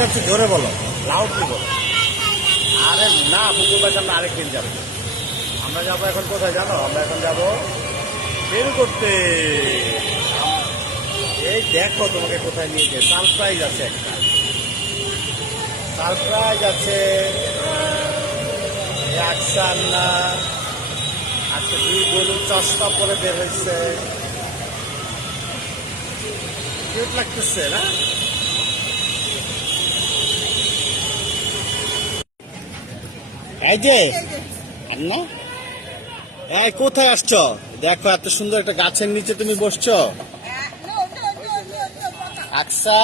যাচ্ছি জোরে বলো, লাউডলি বলো। আরে না, পুকুরবার আমরা আরেকদিন যাবো। আমরা যাবো এখন কোথায় জানো? আমরা এখন যাবো বের করতে। এই দেখো তোমাকে কোথায় নিয়ে গিয়ে সারপ্রাইজ আছে, একটা সারপ্রাইজ আছে। আকসান না আজকে দুই গরু চশমা পরে বের হয়েছে, কিউট লাগতেছে না? এই যে না, এই কোথায় আসছো? দেখো এত সুন্দর একটা গাছের নিচে তুমি বসছো। আকসা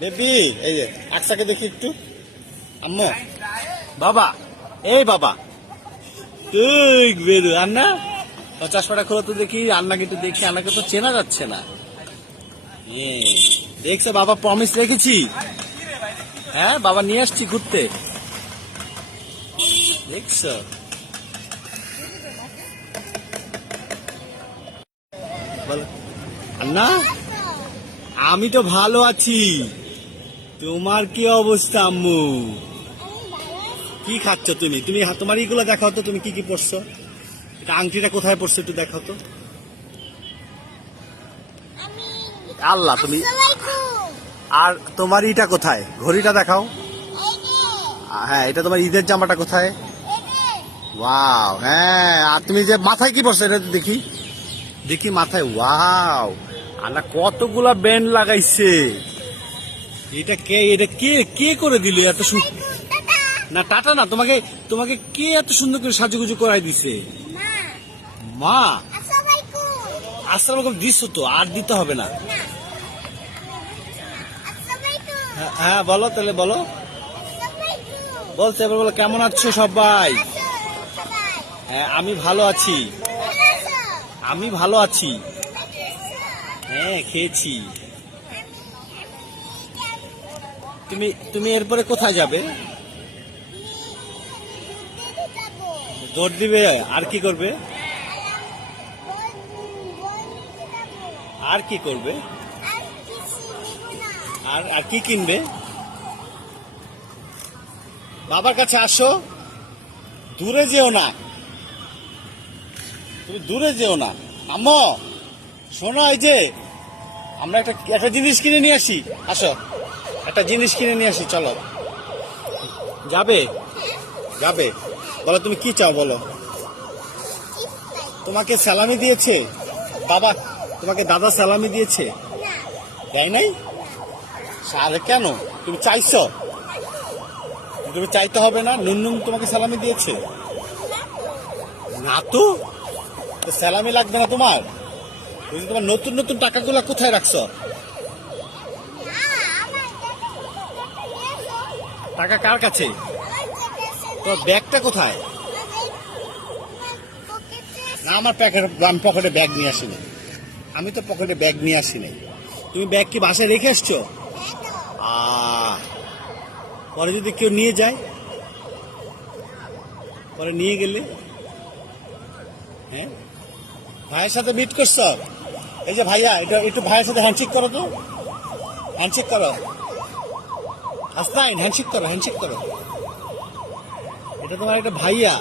বেবি, এই যে আকসাকে দেখি একটু। আম্মু, বাবা, এই বাবা তুই বেরু। আন্না চশমাটা খোলো তো দেখি, আন্নাকে একটু দেখি। আন্নাকে তো চেনা যাচ্ছে না। দেখছো বাবা, প্রমিস রেখেছি। হ্যাঁ বাবা নিয়ে আসছি ঘুরতে, দেখছো? বলো আন্না, আমি তো ভালো আছি, তোমার কি অবস্থা? আম্মু কি খাচ্ছ তুমি? তুমি তোমার ইগুলো দেখাও তো, তুমি কি কি পড়ছো? এটা আংটিটা কোথায় পড়ছো একটু দেখাও তো। আল্লাহ, তুমি আর তোমার ইটা কোথায়? ঘড়িটা দেখাও। হ্যাঁ, এটা তোমার ঈদের জামাটা কোথায়? ওয়াও, হ্যাঁ। আর তুমি যে মাথায় কি পড়ছো এটা দেখি, দেখি মাথায়। ওয়াও, আল্লাহ কতগুলা ব্যান্ড লাগাইছে। এটা কে? এটা কে কে করে দিল এত সুন্দর? না টাটা না, তোমাকে তোমাকে কে এত সুন্দর করে সাজুগুজু করাই দিছে? মা। আসসালামু আলাইকুম দিছো তো, আর দিতে হবে না। হ্যাঁ বলো তাহলে, বলো। বলছে এবার বলো, কেমন আছো সবাই? হ্যাঁ আমি ভালো আছি, আমি ভালো আছি। হ্যাঁ খেয়েছি। তুমি তুমি এরপরে কোথায় যাবে? দৌড় দিবে? আর কি করবে? আর কি করবে? আর আর কি কিনবে? বাবার কাছে আসো, দূরে যেও না, তুমি দূরে যেও না। আম্মু শোনো, এই যে আমরা একটা একটা জিনিস কিনে নিয়ে আসি, আসো একটা জিনিস কিনে নিয়ে আসি, চলো। যাবে? যাবে? বলো তুমি কি চাও, বলো। তোমাকে সালামি দিয়েছে বাবা? তোমাকে দাদা সালামি দিয়েছে? দেয় নাই? আরে কেন? তুমি চাইছো? তুমি চাইতে হবে না, নুন তোমাকে সালামি দিয়েছে না তো? সালামি লাগবে না তোমার? তোমার নতুন নতুন টাকাগুলো কোথায় রাখছো? টাকা কার কাছে? তোমার ব্যাগটা কোথায়? না আমার পকেটে ব্যাগ নিয়ে আসিনি, আমি তো পকেটে ব্যাগ নিয়ে আসিনি। তুমি ব্যাগ কি বাসায় রেখে আসছো? পরে যদি কেউ নিয়ে যায়, পরে নিয়ে গেলে? হ্যাঁ ভাইয়ের সাথে মিট করছো? এই যে ভাইয়া, এটা একটু ভাইয়ের সাথে হ্যান্ডশেক করো তো, হ্যান্ডশেক করো। হাসনাইন হ্যান্ডশেক করো, হ্যান্ডশেক করো। এটা তোমার একটা ভাইয়া।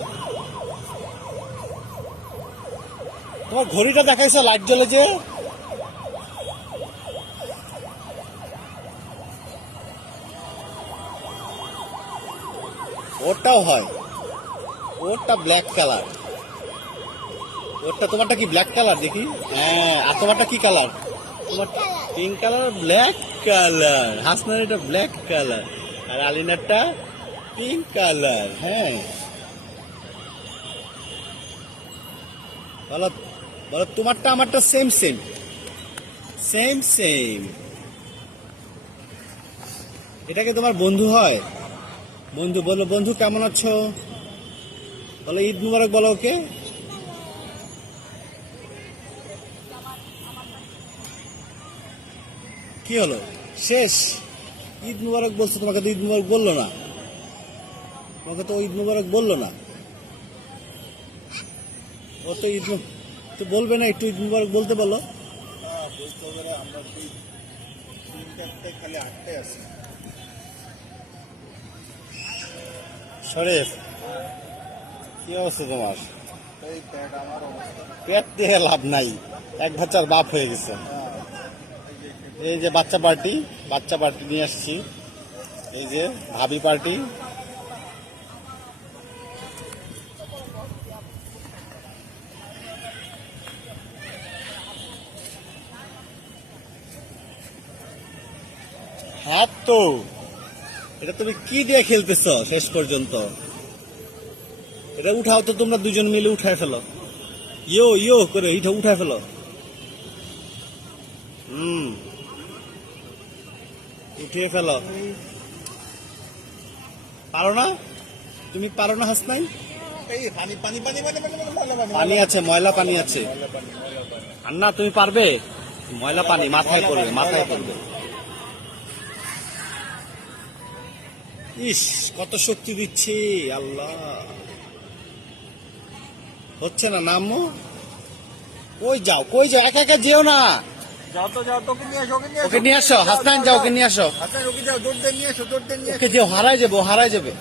তোমার ঘড়িটা দেখাইছো লাইট জ্বলে যে? ওরটাও হয়, ওরটা ব্ল্যাক কালার। ওরটা, তোমারটা কি ব্ল্যাক কালার দেখি? হ্যাঁ, আর তোমারটা কি কালার? তোমার পিঙ্ক কালার, ব্ল্যাক কালার। হাসনার এটা ব্ল্যাক কালার, আর আলিনারটা পিঙ্ক কালার। হ্যাঁ বলো, বলো তোমারটা আমারটা সেম সেম, সেম সেম। এটাকে তোমার বন্ধু হয়? বন্ধু বলো, বন্ধু কেমন আছো বলো, ঈদ মুবারক বলো ওকে। কি হলো শেষ? ঈদ মুবারক বলছো, তোমাকে তো ঈদ মুবারক বললো না, তোমাকে তো ঈদ মুবারক বললো না। ও তো ঈদ তো বলবে না, একটু ঈদ মুবারক বলতে বলো। বলতে হবে, আমরা খালি আটটাই আছি। শরীফ, কি অবস্থা তোমার? পেট দিয়ে লাভ নাই, এক বাচ্চার বাপ হয়ে গেছে। এই যে বাচ্চা পার্টি নিয়ে আসছি। এই যে ভাবি পার্টি। হ্যাঁ তো, এটা তুমি কি দিয়ে খেলতেছ শেষ পর্যন্ত? এটা উঠাও তো, তোমরা দুজন মিলে উঠায় ফেলো। ইয়ো ইয়ো করে এটা উঠায় ফেলো। উঠিয়ে ফেলো। পারো না? তুমি পারো না হাসনাইন? পানি আছে, ময়লা পানি আছে। আর না, তুমি পারবে? ময়লা পানি মাথায় পড়বে, মাথায় পড়বে। ইস, কত শক্তি দিচ্ছে আল্লাহ। হচ্ছে না, নামো। কই যাও, একা একা যেও না। ওকে নিয়ে আসো, হাসনাইন যাও, ওকে নিয়ে আসো। ওকে যেও, হারাই যাবে।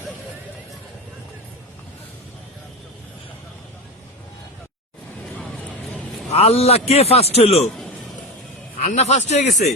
আল্লাহ, কে ফার্স্ট হলো? আন্না ফার্স্ট হয়ে গেছে।